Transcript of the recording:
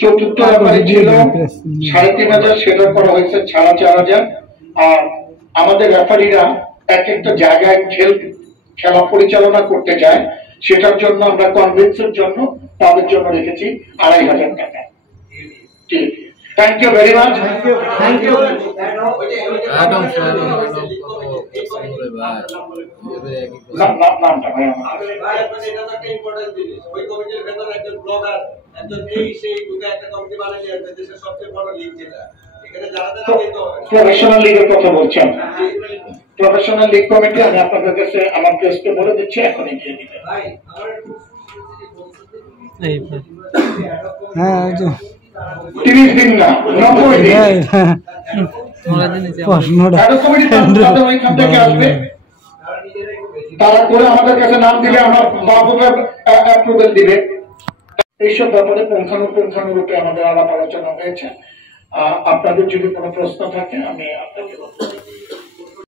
চতুর্থ নাম্বারে ছিল ৩,৫০০, সেটা করা হয়েছে ৪,৫০০। আর আমাদের রেফারিরা এক একটা জায়গায় খেলা পরিচালনা করতে যায়, সেটার জন্য আমরা কনভিন্সের জন্য তাদের জন্য রেখেছি ২,৫০০ টাকা। ঠিক, thank you very much. Thank you. নামটা ভাই আমার প্রফেশনাল লিগের কথা বলছেন। প্রফেশনাল লিগ কমিটি আমি আপনাদের কাছে আমার প্রেসকে বলে দিচ্ছি, এখনই দিয়ে দিবেন। হ্যাঁ 30 দিন না 90 দিন। তারা করে আমাদের কাছে নাম দিলে আমার অ্যাপ্রুভাল দিবে। এইসব ব্যাপারে পুঙ্খানুপুঙ্খানুরূপে আমাদের আলাপ আলোচনা হয়েছে। আপনাদের যদি কোনো প্রশ্ন থাকে আমি আপনাকে